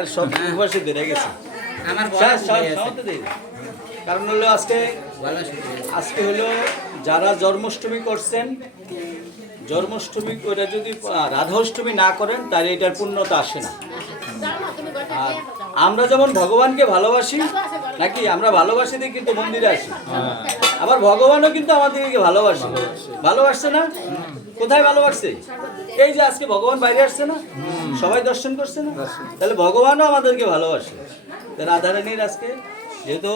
আর সব উপাসে ধরে গেছে। আমার বড় স্যার, স্যার, হয়ে আছে। সমাতে দিন। কারণ হলো আজকে আজকে হলো যারা জন্মাষ্টমী করছেন জন্মাষ্টমী করে যদি রাধাষ্টমী না করেন তাহলে এটার পূর্ণতা আসে না। আর আমরা যেমন ভগবানকে ভালোবাসি নাকি আমরা ভালোবাসি দিয়ে কিন্তু মন্দিরে আসি। আবার ভগবানও কিন্তু আমাদেরকে ভালোবাসে। ভালোবাসছে না? কোথায় ভালোবাসছে এই যে আজকে ভগবান বাইরে আসছে না সবাই দর্শন করছে না তাহলে ভগবানও আমাদেরকে ভালোবাসে রাধারানীর আজকে যেহেতু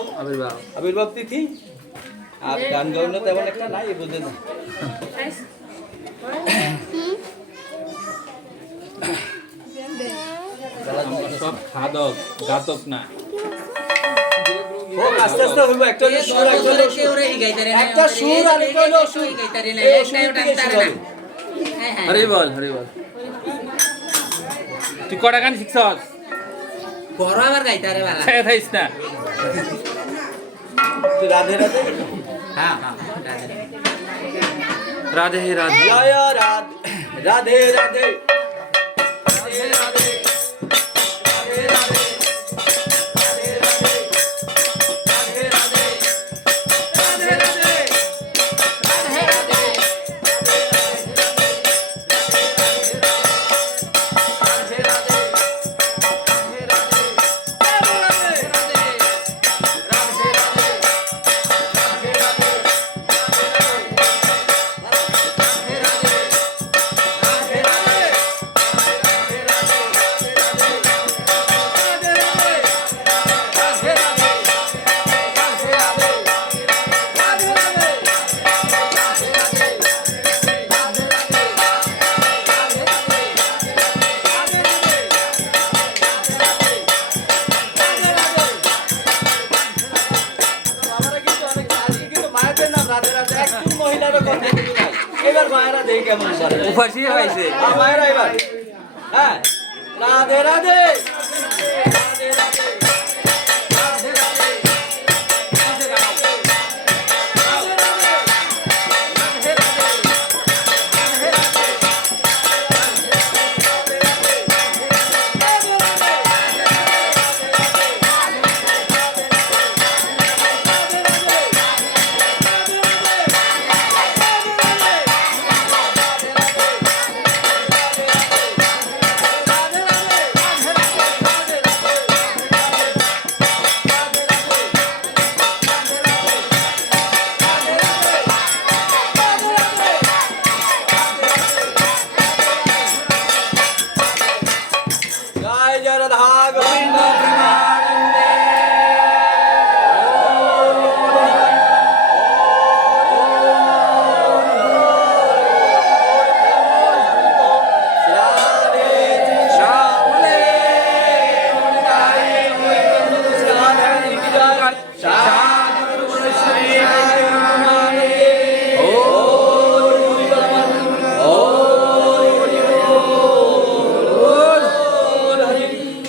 আবির্ভাব তিথি আর গান গাওয়ানো তেমন একটা নাই বুঝে না সব খাদক গাতক না আস্তে আস্তে হইব একটা সুর একটা সুর। আর একটা সুর এই সুর হরি বল হরি বল। তুই কটা গান শিখছস? বড় আবার গাইতারে বালা। ছেড়ে থাইস না। তুই রাধে রাধে? হ্যাঁ, হ্যাঁ, রাধে রাধে। রাধে রাধে। রাধে জয় রাধে। রাধে রাধে। কেমন পারে উপাসী হয়েছে। হ্যাঁ, রাধে রাধে।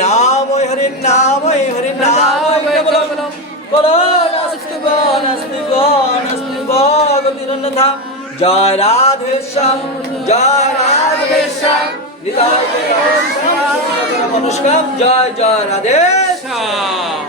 নাম হরি নাম হরি নাম বলো বলো বলো নাস্তিব নাস্তিব নাস্তিব গতিরন্নথা জয় রাধে শ্যাম জয় রাধেশ্যাম মনুষ্কাম জয় জয় রাধে শ্যাম।